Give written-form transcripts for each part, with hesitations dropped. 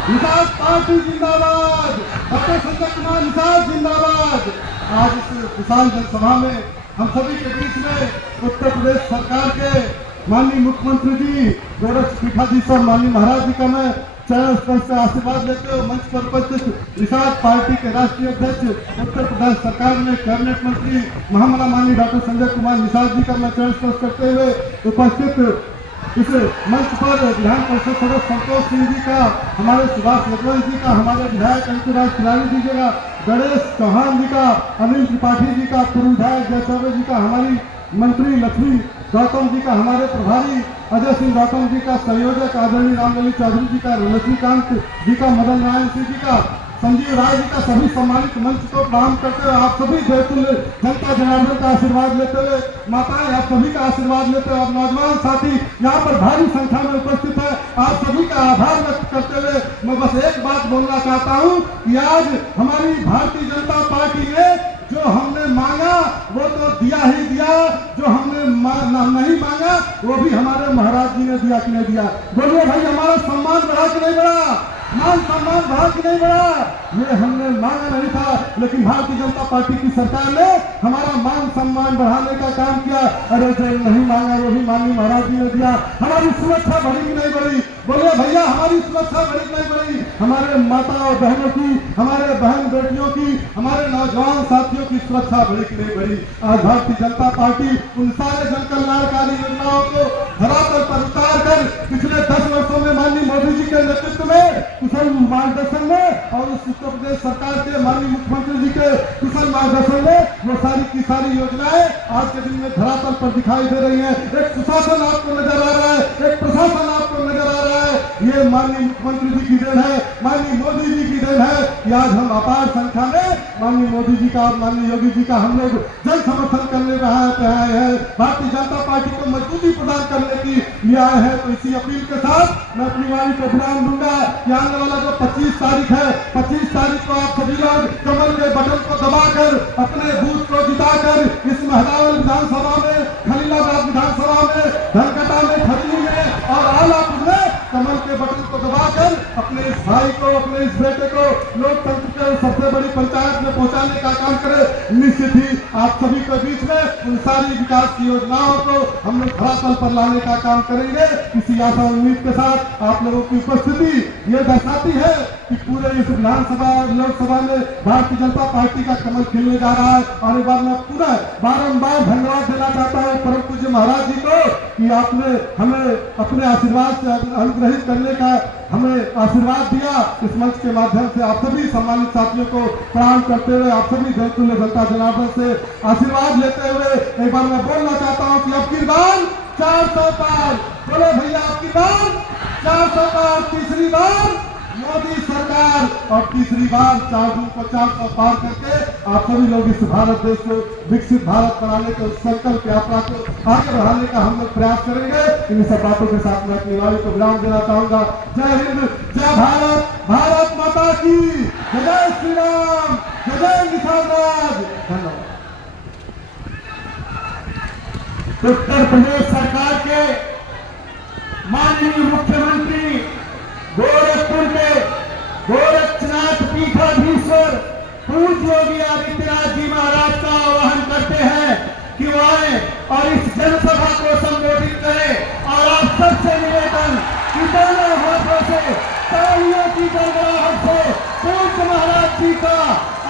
Nishad party जिंदाबाद, doctor Sanjay Kumar Nishad जिंदाबाद। आज इस किसान जनसभा में हम सभी के बीच में उत्तर प्रदेश सरकार के माननीय मुख्यमंत्री जी गोरक्षपीठा जी से माननीय महाराज जी का मैं चरण स्पर्श से आशीर्वाद लेते हुए मंच पर उपस्थित निषाद पार्टी के राष्ट्रीय अध्यक्ष उत्तर प्रदेश सरकार में कैबिनेट मंत्री महामना माननीय डॉक्टर संजय कुमार निषाद जी का मैं चरण स्पर्श करते हुए उपस्थित इस मंच पर विधान परिषद सदस्य संतोष सिंह जी का, हमारे सुभाष रघुवंश जी का, हमारे विधायक अंकुराज तिवारी जी का, गणेश चौहान जी का, अनिल त्रिपाठी जी का, पूर्व विधायक जय चौबे जी का, हमारी मंत्री लक्ष्मी गौतम जी का, हमारे प्रभारी अजय सिंह गौतम जी का, संयोजक आदरणीय रामलली चौधरी जी का, लक्ष्मीकांत जी का, मदन नारायण सिंह जी का, संजीव राय जी का, सभी सम्मानित मंच को प्रणाम करते हुए आप सभी जयपुर जनता जनार्दन का आशीर्वाद लेते हुए, माताएं आप सभी का आशीर्वाद लेते हुए, और नौजवान साथी यहाँ पर भारी संख्या में उपस्थित है, आप सभी का आभार व्यक्त करते हुए मैं बस एक बात बोलना चाहता हूँ कि आज हमारी भारतीय जनता पार्टी ने जो हमने मांगा वो तो दिया ही दिया, जो हमने नहीं मांगा वो भी हमारे महाराज जी ने दिया कि नहीं दिया। बोलिए भाई, हमारा सम्मान बढ़ा कि नहीं बढ़ा, मान सम्मान बढ़ा कि नहीं बढ़ा? ये हमने मांगा नहीं था, लेकिन भारतीय जनता पार्टी की सरकार ने हमारा मान सम्मान बढ़ाने का काम किया। अरे जो नहीं मांगा वो भी माननीय महाराज जी ने दिया। हमारी सुरक्षा बढ़ी कि नहीं बढ़ी? बोलिए भैया, हमारी सुरक्षा बढ़ी कि नहीं बढ़ी? हमारे माता और बहनों की, हमारे बहन बेटियों की, हमारे नौजवान साथियों की सुरक्षा बढ़ी कि नहीं बढ़ी? आज भारतीय जनता पार्टी उन सारे जन कल्याणकारी योजनाओं को धरातल पर उतार कर पिछले 10 वर्षों में माननीय मोदी जी के नेतृत्व में, कुशल मार्गदर्शन में, और उस उत्तर प्रदेश सरकार के माननीय मुख्यमंत्री जी के कुशल मार्गदर्शन में वो सारी की सारी योजनाएं आज के दिन में धरातल पर दिखाई दे रही हैं। एक सुशासन आपको नजर आ रहा है, एक प्रशासन आपको नजर आ रहा है। ये माननीय मुख्यमंत्री जी की देन है, माननीय मोदी जी की देन है कि आज हम अपार संख्या में माननीय मोदी जी का और माननीय योगी जी का हम लोग जन समर्थन करने में आए हैं, भारतीय जनता पार्टी को मजबूती प्रदान करने की लिए आए हैं। तो इसी अपील के साथ मैं अपनी वाणी को विराम दूंगा कि आने वाला जो 25 तारीख है, 25 तारीख को आप सभी लोग कमल के बटन को दबाकर अपने बूथ को जिताकर इस महदावल विधानसभा में, खलीलाबाद विधानसभा में, धनकटा में, खजली में और आलापुर में कमल के बटन को दबाकर अपने इस भाई को, अपने इस बेटे को लोकतंत्र के सबसे बड़ी पंचायत में पहुंचाने का काम करें। निश्चित ही आप सभी के बीच में उन सारी विकास की योजनाओं को हम लोग धरातल पर लाने का काम करेंगे। इसी आशा उम्मीद के साथ आप लोगों की उपस्थिति ये दर्शाती है कि पूरे इस विधानसभा लोकसभा में भारतीय जनता पार्टी का कमल खिलने जा रहा है। और एक बार मैं पूरा बारंबार धन्यवाद देना चाहता हूँ परम पूज्य महाराज जी को कि आपने हमें अपने आशीर्वाद से अनुग्रहित करने का हमें आशीर्वाद दिया। इस मंच के माध्यम से आप सभी सम्मानित साथियों को प्रणाम करते हुए, आप सभी जयतुल्य जनता जनार्दन से आशीर्वाद लेते हुए एक बार मैं बोलना चाहता हूँ कि अब की बार 400 पार, बोलो भैया, अब की बार 400 पार, तीसरी बार मोदी सरकार, और तीसरी बार 400 पार करके आप सभी लोग इस भारत देश को विकसित भारत बनाने के संकल्प यात्रा को आगे बढ़ाने का हम लोग प्रयास करेंगे। इन सब बातों के साथ मैं अपनी वाणी को विराम देना चाहूंगा। जय हिंद, जय भारत, भारत माता की जय, श्री राम, जय निषाद राज। धन्यवाद। उत्तर प्रदेश सरकार के माननीय मुख्यमंत्री गोरखपुर के गोरक्षनाथ पीठाधीश्वर पूज्य योगी आदित्यनाथ जी महाराज का आह्वान करते हैं कि वो आए और इस जनसभा को संबोधित करें। और आप सबसे निवेदन कि दोनों हाथों से तालियों की गड़गड़ाहट से पूज्य महाराज जी का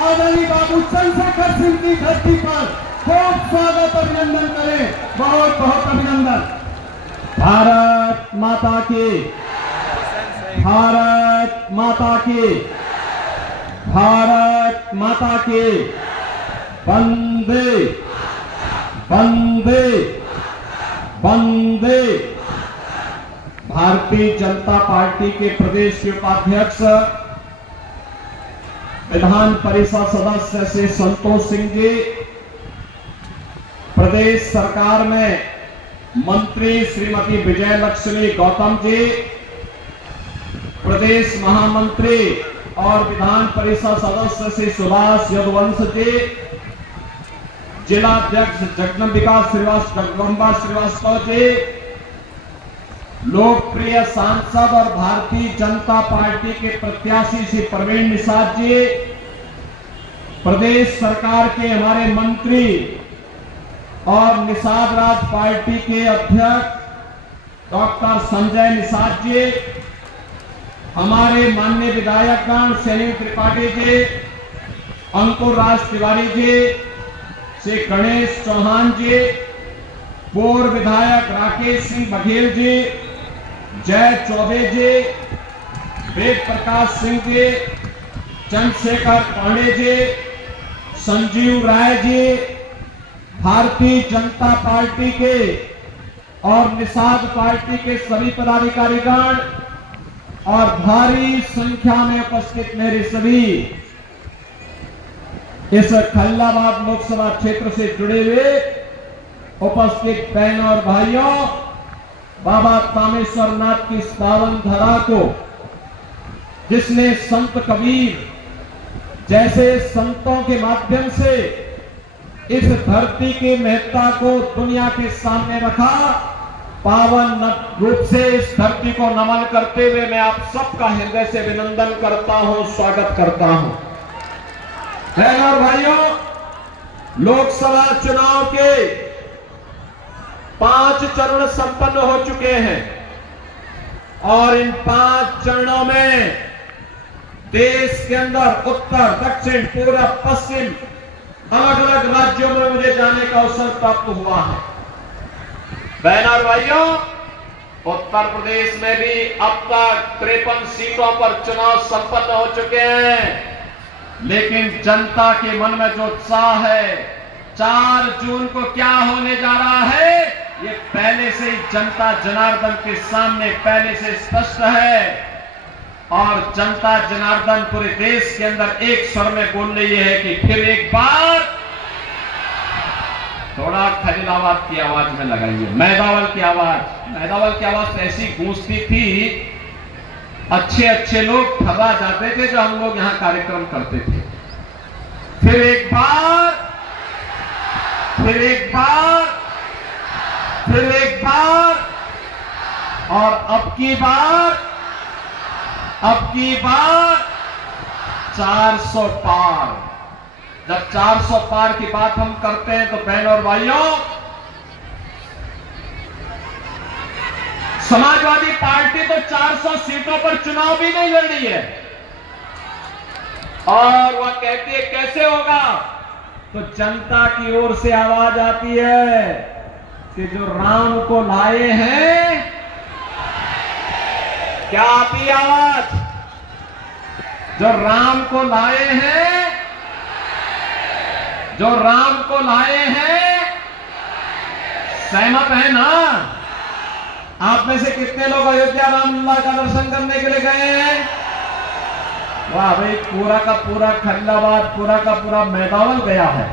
आदरणीय बाबू चंद्रशेखर सिंह की धरती पर खूब स्वागत, अभिनंदन करें। बहुत बहुत अभिनंदन। भारत माता की, भारत माता की, भारत माता की, वंदे वंदे वंदे। भारतीय जनता पार्टी के प्रदेश के उपाध्यक्ष विधान परिषद सदस्य श्री संतोष सिंह जी, प्रदेश सरकार में मंत्री श्रीमती विजय लक्ष्मी गौतम जी, प्रदेश महामंत्री और विधान परिषद सदस्य श्री सुभाष यदुवंश जी, जिला अध्यक्ष जगदम्बिका श्रीवास्तव जी, लोकप्रिय सांसद और भारतीय जनता पार्टी के प्रत्याशी श्री प्रवीण निषाद जी, प्रदेश सरकार के हमारे मंत्री और निषाद राज पार्टी के अध्यक्ष डॉक्टर संजय निषाद जी, हमारे माननीय विधायकगण सैनिक त्रिपाठी जी, अंकुर राज तिवारी जी, श्री गणेश चौहान जी, पूर्व विधायक राकेश सिंह बघेल जी, जय चौबे जी, वेद प्रकाश सिंह जी, चंद्रशेखर पांडे जी, संजीव राय जी, भारतीय जनता पार्टी के और निषाद पार्टी के सभी पदाधिकारीगण और भारी संख्या में उपस्थित मेरे सभी इस खल्लाबाद लोकसभा क्षेत्र से जुड़े हुए उपस्थित बहनों और भाइयों, बाबा तामेश्वर नाथ की इस पावन धरा को जिसने संत कबीर जैसे संतों के माध्यम से इस धरती की महत्ता को दुनिया के सामने रखा, पावन रूप से इस धरती को नमन करते हुए मैं आप सबका हृदय से अभिनंदन करता हूं, स्वागत करता हूं। बहनों और भाइयों, लोकसभा चुनाव के 5 चरण संपन्न हो चुके हैं और इन 5 चरणों में देश के अंदर उत्तर, दक्षिण, पूर्व, पश्चिम अलग अलग राज्यों में मुझे जाने का अवसर प्राप्त हुआ है। बहनों और भाइयों, उत्तर प्रदेश में भी अब तक 53 सीटों पर चुनाव संपन्न हो चुके हैं, लेकिन जनता के मन में जो उत्साह है, 4 जून को क्या होने जा रहा है, ये पहले से ही जनता जनार्दन के सामने पहले से स्पष्ट है। और जनता जनार्दन पूरे देश के अंदर एक स्वर में बोल रही है कि फिर एक बार, थोड़ा खलीलाबाद की आवाज में लगाइए, मैदावल की आवाज तो ऐसी गूंजती थी, अच्छे अच्छे लोग थबा जाते थे जो हम लोग यहां कार्यक्रम करते थे। फिर एक बार, फिर एक बार, फिर एक बार, और अब की बार 400 पार। जब 400 पार की बात हम करते हैं तो बहनों और भाइयों, समाजवादी पार्टी तो 400 सीटों पर चुनाव भी नहीं लड़ रही है और वह कहती है कैसे होगा, तो जनता की ओर से आवाज आती है कि जो राम को लाए हैं, क्या आती है आवाज, जो राम को लाए हैं, जो राम को लाए हैं, सहमत है ना? आप में से कितने लोग अयोध्या रामलला का दर्शन करने के लिए गए हैं? वाह भाई, पूरा का पूरा खल्लाबाद, पूरा का पूरा मैदावल गया है।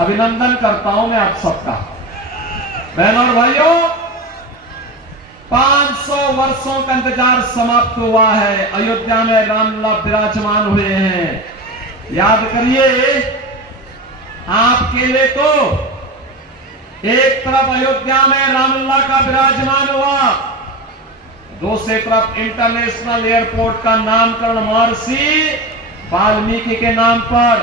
अभिनंदन करता हूं मैं आप सबका। बहनों और भाइयों, 500 वर्षों का इंतजार समाप्त हुआ है। अयोध्या में रामलला विराजमान हुए हैं। याद करिए, आपके लिए तो एक तरफ अयोध्या में रामलला का विराजमान हुआ, दूसरी तरफ इंटरनेशनल एयरपोर्ट का नामकरण महर्षि वाल्मीकि के नाम पर,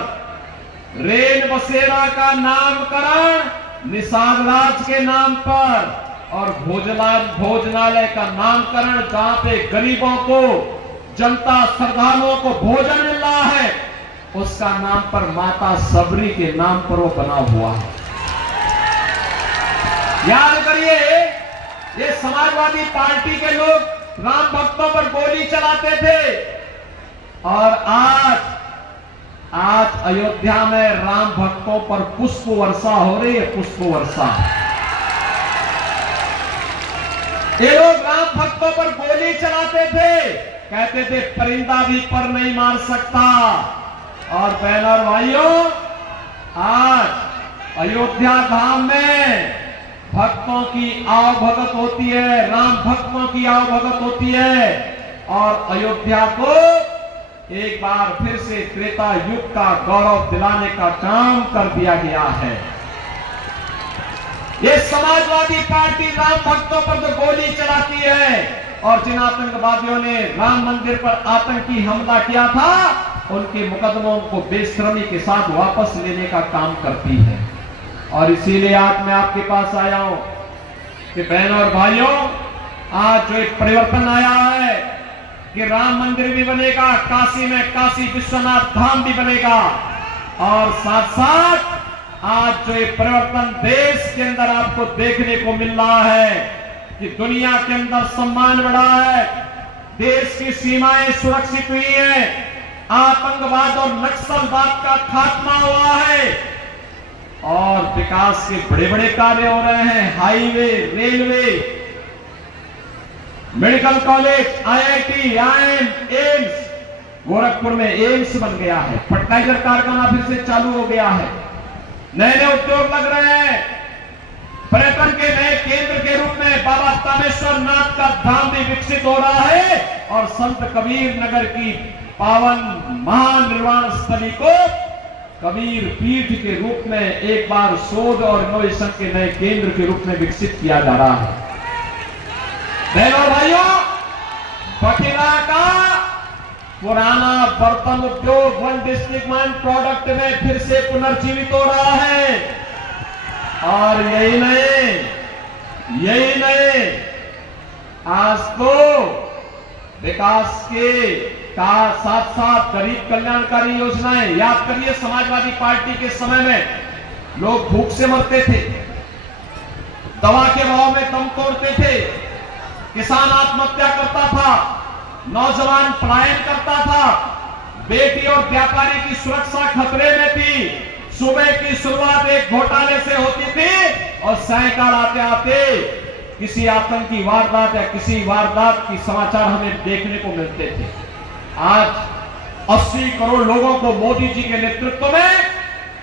रेल बसेरा का नामकरण निषाद राज के नाम पर, और भोजनालय का नामकरण जहां पे गरीबों को, जनता श्रद्धालुओं को भोजन मिल रहा है, उसका नाम पर माता सबरी के नाम पर वो बना हुआ है। याद करिए, ये समाजवादी पार्टी के लोग राम भक्तों पर गोली चलाते थे और आज अयोध्या में राम भक्तों पर पुष्प वर्षा हो रही है, पुष्प वर्षा। ये लोग राम भक्तों पर गोली चलाते थे, कहते थे परिंदा भी पर नहीं मार सकता। और बहनों और भाइयों, आज अयोध्या धाम में भक्तों की आवभगत होती है, राम भक्तों की आवभगत होती है और अयोध्या को एक बार फिर से त्रेता युग का गौरव दिलाने का काम कर दिया गया है। ये समाजवादी पार्टी राम भक्तों पर तो गोली चलाती है, और जिन आतंकवादियों ने राम मंदिर पर आतंकी हमला किया था उनके मुकदमों को बेशर्मी के साथ वापस लेने का काम करती है। और इसीलिए आज मैं आपके पास आया हूं कि बहनों और भाइयों, आज जो एक परिवर्तन आया है कि राम मंदिर भी बनेगा, काशी में काशी विश्वनाथ धाम भी बनेगा, और साथ साथ आज जो एक परिवर्तन देश के अंदर आपको देखने को मिल रहा है कि दुनिया के अंदर सम्मान बढ़ा है, देश की सीमाएं सुरक्षित हुई हैं, आतंकवाद और नक्सलवाद का खात्मा हुआ है, और विकास के बड़े बड़े कार्य हो रहे हैं। Highway, railway, medical college, IIT, IIM, AIIMS, Gorakhpur में एम्स बन गया है, फर्टिलाइजर कारखाना फिर से चालू हो गया है, नए नए उद्योग लग रहे हैं, पर्यटन के नए केंद्र के रूप में बाबा तामेश्वर नाथ का धाम भी विकसित हो रहा है, और संत कबीर नगर की पावन महानिर्वाण स्थली को कबीर पीठ के रूप में एक बार शोध और इनोवेशन के नए केंद्र के रूप में विकसित किया जा रहा है। बहनों और भाइयों, बठिंडा का पुराना बर्तन उद्योग वन डिस्ट्रिक्ट वन प्रोडक्ट में फिर से पुनर्जीवित हो रहा है, और यही नहीं, आज तो विकास के का साथ साथ गरीब कल्याणकारी योजनाएं, याद करिए समाजवादी पार्टी के समय में लोग भूख से मरते थे, दवा के भाव में दम तोड़ते थे, किसान आत्महत्या करता था, नौजवान पलायन करता था, बेटी और व्यापारी की सुरक्षा खतरे में थी, सुबह की शुरुआत एक घोटाले से होती थी और सायंकाल आते आते किसी आतंकी वारदात या किसी वारदात की समाचार हमें देखने को मिलते थे। आज 80 करोड़ लोगों को मोदी जी के नेतृत्व में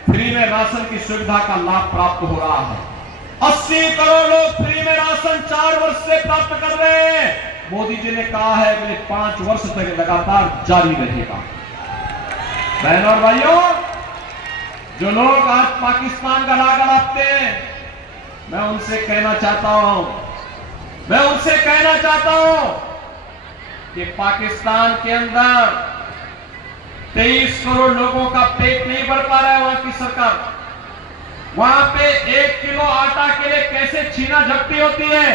फ्री में राशन की सुविधा का लाभ प्राप्त हो रहा है। 80 करोड़ लोग फ्री में राशन 4 वर्ष से प्राप्त कर रहे हैं। मोदी जी ने कहा है अगले 5 वर्ष तक लगातार जारी रहेगा। बहनों और भाइयों, जो लोग आज पाकिस्तान का राग अड़ाते हैं, मैं उनसे कहना चाहता हूं कि पाकिस्तान के अंदर 23 करोड़ लोगों का पेट नहीं भर पा रहा है वहां की सरकार। वहां पे 1 किलो आटा के लिए कैसे छीना झपटी होती है,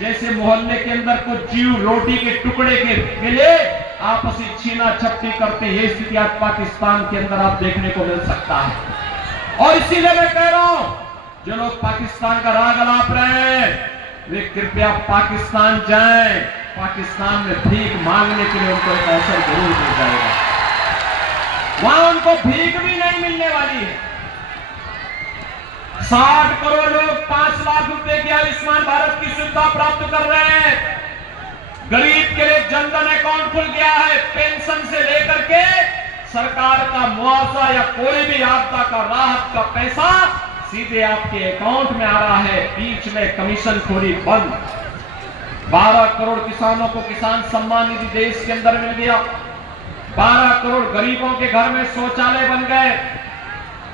जैसे मोहल्ले के अंदर कुछ जीव रोटी के टुकड़े के लिए आपसी छीना झपटी करते, ये स्थिति आज पाकिस्तान के अंदर आप देखने को मिल सकता है। और इसीलिए मैं कह रहा हूं, जो लोग पाकिस्तान का राग अलाप रहे हैं वे कृपया पाकिस्तान जाएं। पाकिस्तान में भीख मांगने के लिए उनको एक अवसर जरूर मिल जाएगा, वहां उनको भीख भी नहीं मिलने वाली है। 60 करोड़ लोग 5 लाख रुपए की आयुष्मान भारत की सुविधा प्राप्त कर रहे हैं। गरीब के लिए जनधन अकाउंट खुल गया है। पेंशन से लेकर के सरकार का मुआवजा या कोई भी आपदा का राहत का पैसा सीधे आपके अकाउंट में आ रहा है। बीच में कमीशन खोरी बंद। 12 करोड़ किसानों को किसान सम्मान निधि देश के अंदर मिल गया। 12 करोड़ गरीबों के घर में शौचालय बन गए।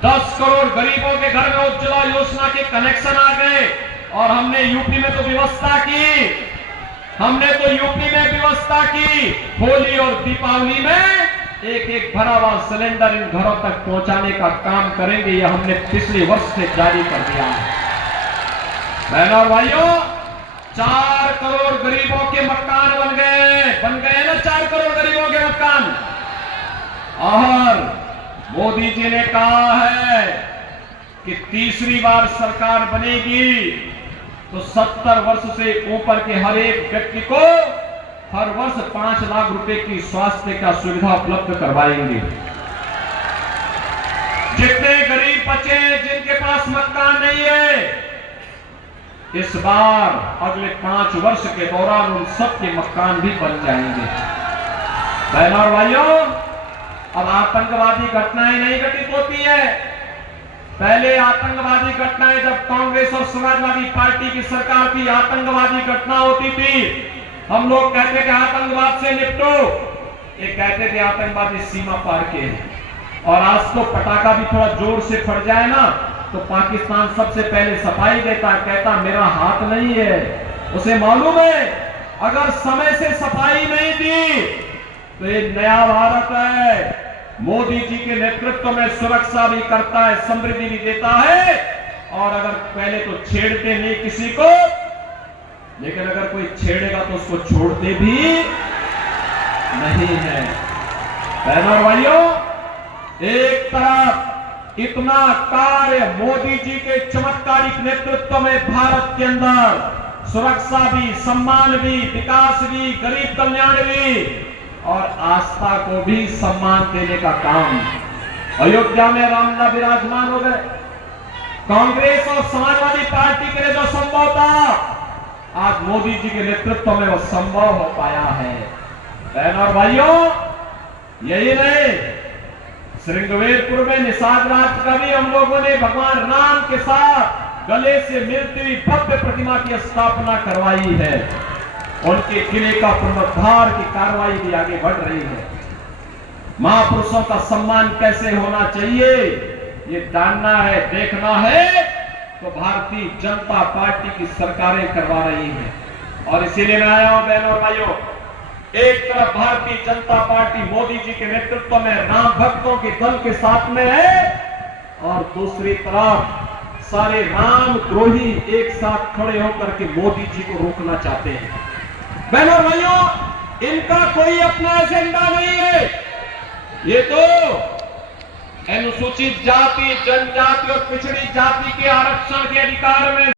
10 करोड़ गरीबों के घर में उज्ज्वला योजना के कनेक्शन आ गए। और हमने यूपी में तो व्यवस्था की, होली और दीपावली में एक भरा हुआ सिलेंडर इन घरों तक पहुंचाने का काम करेंगे। यह हमने पिछले वर्ष से जारी कर दिया है। बहनों और भाइयों, 4 करोड़ गरीबों के मकान बन गए ना 4 करोड़ गरीबों के मकान। और मोदी जी ने कहा है कि तीसरी बार सरकार बनेगी तो 70 वर्ष से ऊपर के हर एक व्यक्ति को हर वर्ष 5 लाख रुपए की स्वास्थ्य का सुविधा उपलब्ध करवाएंगे। जितने गरीब बच्चे जिनके पास मकान नहीं है, इस बार अगले 5 वर्ष के दौरान उन सबके मकान भी बन जाएंगे। बहनों और भाइयों, अब आतंकवादी घटनाएं नहीं घटित होती है। पहले आतंकवादी घटनाएं जब कांग्रेस और समाजवादी पार्टी की सरकार थी, आतंकवादी घटना होती थी, हम लोग कहते थे आतंकवाद से निपटो, ये कहते थे आतंकवादी सीमा पार के हैं। और आज तो पटाखा भी थोड़ा जोर से फट जाए ना तो पाकिस्तान सबसे पहले सफाई देता, कहता मेरा हाथ नहीं है। उसे मालूम है अगर समय से सफाई नहीं दी तो ये नया भारत है। मोदी जी के नेतृत्व में सुरक्षा भी करता है, समृद्धि भी देता है, और अगर पहले तो छेड़ते नहीं किसी को, लेकिन अगर कोई छेड़ेगा तो उसको छोड़ते भी नहीं है। बहनों और भाइयों, एक तरफ इतना कार्य मोदी जी के चमत्कारिक नेतृत्व में भारत के अंदर सुरक्षा भी, सम्मान भी, विकास भी, गरीब कल्याण भी और आस्था को भी सम्मान देने का काम। अयोध्या में रामलला विराजमान हो गए। कांग्रेस और समाजवादी पार्टी के लिए जो संभव था, आज मोदी जी के नेतृत्व में वो संभव हो पाया है। बहनों और भाइयों, यही नहीं, श्रृंगवेरपुर में निषाद राज का भी हम लोगों ने भगवान राम के साथ गले से मिलती हुई भव्य प्रतिमा की स्थापना करवाई है। उनके किले का पुनरुद्धार की कार्रवाई भी आगे बढ़ रही है। महापुरुषों का सम्मान कैसे होना चाहिए ये जानना है, देखना है, तो भारतीय जनता पार्टी की सरकारें करवा रही हैं। और इसीलिए मैं आया हूं बहनों और भाइयों, एक तरफ भारतीय जनता पार्टी मोदी जी के नेतृत्व में राम भक्तों के दल के साथ में है, और दूसरी तरफ सारे राम द्रोही एक साथ खड़े होकर के मोदी जी को रोकना चाहते हैं। बहनों और भाइयों, इनका कोई अपना एजेंडा नहीं है। ये तो अनुसूचित जाति, जनजाति और पिछड़ी जाति के आरक्षण के अधिकार में